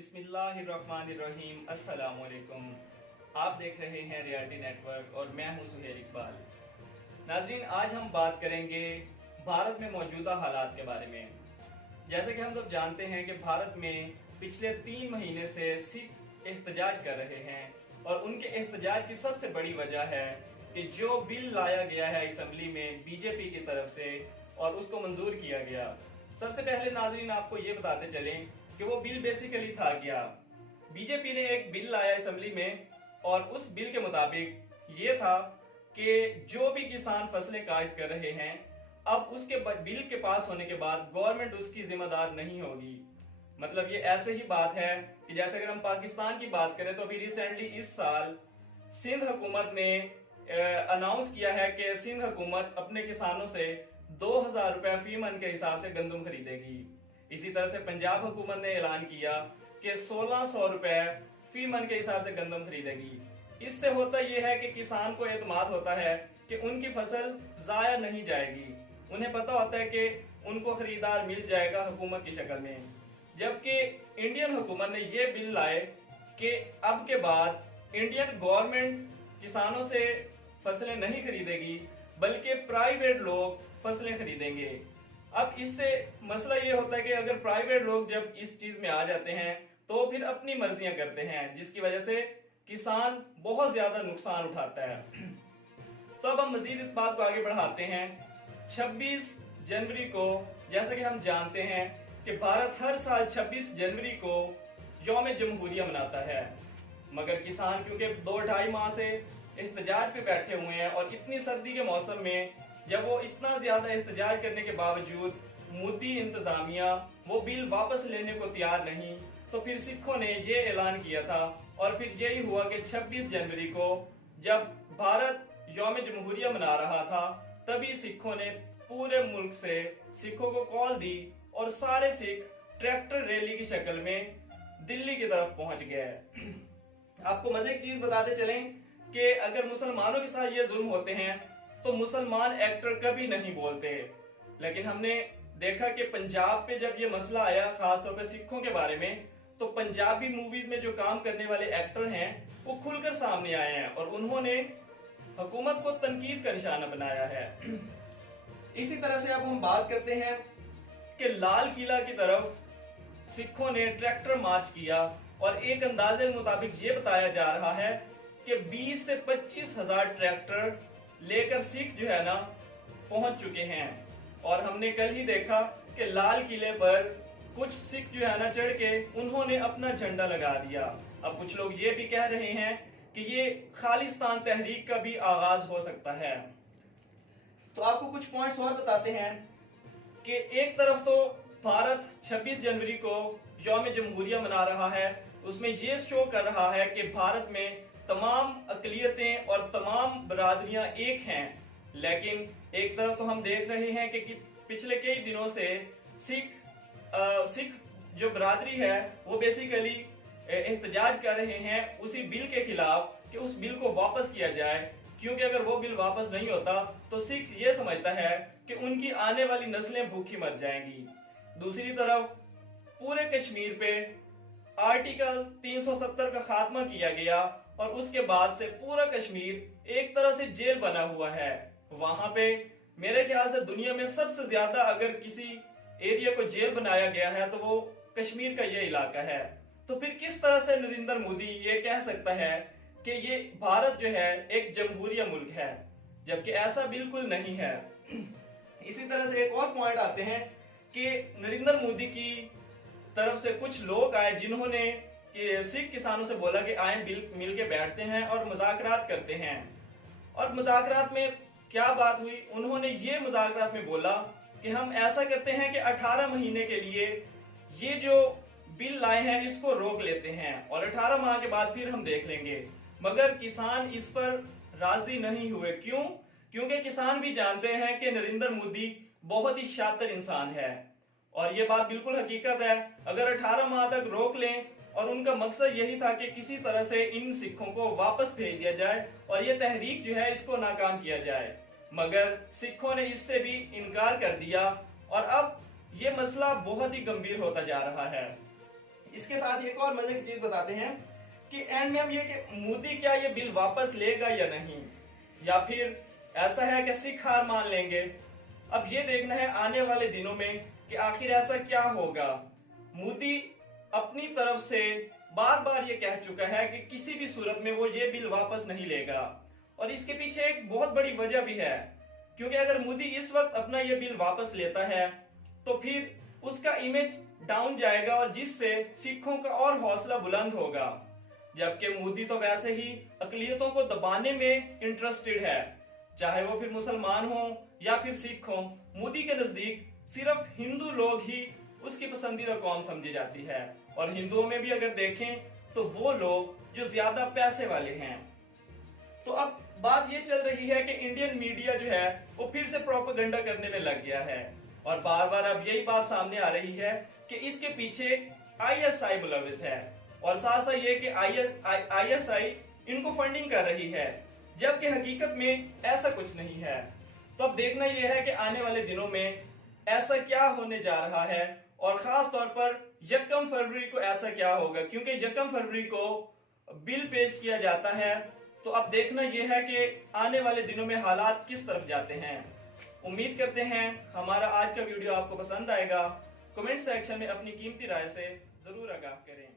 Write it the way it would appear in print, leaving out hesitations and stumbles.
बिस्मिल्लाहिर्रहमानिर्रहीम। अस्सलाम वालेकुम। आप देख रहे हैं रियलिटी नेटवर्क और मैं हूं सुहेल इकबाल। नाजरीन, आज हम बात करेंगे भारत में मौजूदा हालात के बारे में। जैसे कि हम सब जानते हैं कि भारत में पिछले 3 महीने से सिख एहतजाज कर रहे हैं और उनके एहतजाज की सबसे बड़ी वजह है कि जो बिल लाया गया है असम्बली में बीजेपी की तरफ से और उसको मंजूर किया गया। सबसे पहले नाजरीन आपको ये बताते चलें कि वो बिल बेसिकली था क्या। बीजेपी ने एक बिल लाया असेंबली में और उस बिल के मुताबिक ये था कि जो भी किसान फसलें काश्त कर रहे हैं, अब उसके बिल के पास होने के बाद गवर्नमेंट उसकी जिम्मेदार नहीं होगी। मतलब ये ऐसे ही बात है कि जैसे अगर हम पाकिस्तान की बात करें तो अभी रिसेंटली इस साल सिंध हुकूमत ने अनाउंस किया है कि सिंध हुकूमत अपने किसानों से 2000 रुपए फी मन के हिसाब से गंदम खरीदेगी। इसी तरह से पंजाब हुकूमत ने ऐलान किया कि 1600 रुपए फी मन के हिसाब से गंदम खरीदेगी। इससे होता यह है कि किसान को एतमाद होता है कि उनकी फसल जाया नहीं जाएगी। उन्हें पता होता है कि उनको खरीदार मिल जाएगा हुकूमत की शक्ल में। जबकि इंडियन हुकूमत ने यह बिल लाए कि अब के बाद इंडियन गवर्नमेंट किसानों से फसलें नहीं खरीदेगी बल्कि प्राइवेट लोग फसलें खरीदेंगे। अब इससे मसला ये होता है कि अगर प्राइवेट लोग जब इस चीज में आ जाते हैं तो फिर अपनी मर्जियां करते हैं, जिसकी वजह से किसान बहुत ज्यादा नुकसान उठाता है। तो अब हम मजीद इस बात को आगे बढ़ाते हैं। 26 जनवरी को जैसा कि हम जानते हैं कि भारत हर साल 26 जनवरी को यौम जमहूरिया मनाता है, मगर किसान क्योंकि 2-2.5 माह से एहतजाज पे बैठे हुए हैं और इतनी सर्दी के मौसम में जब वो इतना ज्यादा एहतजाज करने के बावजूद मोदी इंतजामिया वो बिल वापस लेने को तैयार नहीं, तो फिर सिखों ने ये ऐलान किया था और फिर यही हुआ कि 26 जनवरी को जब भारत यौम जमहूरिया मना रहा था तभी सिखों ने पूरे मुल्क से सिखों को कॉल दी और सारे सिख ट्रैक्टर रैली की शक्ल में दिल्ली की तरफ पहुंच गए। आपको मजे की चीज बताते चलें कि अगर मुसलमानों के साथ ये जुल्म होते हैं तो मुसलमान एक्टर कभी नहीं बोलते, लेकिन हमने देखा कि पंजाब पे जब ये मसला आया खासतौर पे सिखों के बारे में, तो पंजाबी मूवीज में जो काम करने वाले एक्टर हैं वो खुलकर सामने आए हैं और उन्होंने हुकूमत को तनकीद का निशाना बनाया है। इसी तरह से अब हम बात करते हैं कि लाल किला की तरफ सिखों ने ट्रैक्टर मार्च किया और एक अंदाजे के मुताबिक ये बताया जा रहा है कि 20 से 25 हजार ट्रैक्टर लेकर सिख जो है ना पहुंच चुके हैं। और हमने कल ही देखा कि लाल किले पर कुछ सिख जो है ना चढ़ के उन्होंने अपना झंडा लगा दिया। अब कुछ लोग ये भी कह रहे हैं कि ये खालिस्तान तहरीक का भी आगाज हो सकता है। तो आपको कुछ पॉइंट्स और बताते हैं कि एक तरफ तो भारत 26 जनवरी को यौम जमहूरिया मना रहा है, उसमें ये शो कर रहा है कि भारत में तमाम अकलियतें और तमाम बरादरियां एक हैं, लेकिन एक तरफ तो हम देख रहे हैं कि पिछले कई दिनों से सिख जो बरादरी है वो बेसिकली एहतजाज कर रहे हैं उसी बिल के खिलाफ कि उस बिल को वापस किया जाए, क्योंकि अगर वो बिल वापस नहीं होता तो सिख ये समझता है कि उनकी आने वाली नस्लें भूखी मर जाएंगी। दूसरी तरफ पूरे कश्मीर पे आर्टिकल 370 का खात्मा किया गया और उसके बाद से पूरा कश्मीर एक तरह से जेल बना हुआ है। वहां पे मेरे ख्याल से दुनिया में सबसे ज्यादा अगर किसी एरिया को जेल बनाया गया है तो वो कश्मीर का ये इलाका है। तो फिर किस तरह से नरेंद्र मोदी ये कह सकता है कि ये भारत जो है एक जमहूरिया मुल्क है, जबकि ऐसा बिल्कुल नहीं है। इसी तरह से एक और पॉइंट आते हैं कि नरेंद्र मोदी की तरफ से कुछ लोग आए जिन्होंने कि सिख किसानों से बोला कि आए मिल के बैठते हैं और मुज़ाकरात करते हैं। और मुज़ाकरात में क्या बात हुई, उन्होंने ये मुज़ाकरात में बोला कि हम ऐसा करते हैं कि 18 महीने के लिए ये जो बिल लाए हैं इसको रोक लेते हैं और 18 माह के बाद फिर हम देख लेंगे। मगर किसान इस पर राजी नहीं हुए। क्यों? क्योंकि किसान भी जानते हैं कि नरेंद्र मोदी बहुत ही शातिर इंसान है और ये बात बिल्कुल हकीकत है। अगर 18 माह तक रोक लें और उनका मकसद यही था कि किसी तरह से इन सिखों को वापस भेज दिया जाए और ये तहरीक जो है इसको नाकाम किया जाए, मगर सिखों ने इससे भी इनकार कर दिया और अब ये मसला बहुत ही गंभीर होता जा रहा है। इसके साथ एक और मजे की चीज बताते हैं कि एंड में हम ये कि मोदी क्या ये बिल वापस लेगा या नहीं, या फिर ऐसा है कि सिख हार मान लेंगे। अब ये देखना है आने वाले दिनों में कि आखिर ऐसा क्या होगा। मोदी अपनी तरफ से बार बार ये कह चुका है कि किसी भी सूरत में वो ये बिल वापस नहीं लेगा, और इसके पीछे एक बहुत बड़ी वजह भी है, क्योंकि अगर मोदी इस वक्त अपना ये बिल वापस लेता है तो फिर उसका इमेज डाउन जाएगा और जिससे सिखों का और हौसला बुलंद होगा। जबकि मोदी तो वैसे ही अकलियतों को दबाने में इंटरेस्टेड है, चाहे वो फिर मुसलमान हो या फिर सिख हो। मोदी के नजदीक सिर्फ हिंदू लोग ही उसकी पसंदीदा कौम समझी जाती है, और हिंदुओं में भी अगर देखें तो वो लोग जो ज्यादा पैसे वाले हैं। तो अब बात ये चल रही है कि इंडियन मीडिया जो है वो फिर से प्रोपेगेंडा करने में लग गया है, और बार बार अब यही बात सामने आ रही है कि इसके पीछे आईएसआई मुलविस है, और साथ साथ ये कि आईएसआई इनको फंडिंग कर रही है, जबकि हकीकत में ऐसा कुछ नहीं है। तो अब देखना यह है कि आने वाले दिनों में ऐसा क्या होने जा रहा है, और खास तौर पर 1 फरवरी को ऐसा क्या होगा, क्योंकि 1 फरवरी को बिल पेश किया जाता है। तो अब देखना यह है कि आने वाले दिनों में हालात किस तरफ जाते हैं। उम्मीद करते हैं हमारा आज का वीडियो आपको पसंद आएगा। कमेंट सेक्शन में अपनी कीमती राय से जरूर आगाह करें।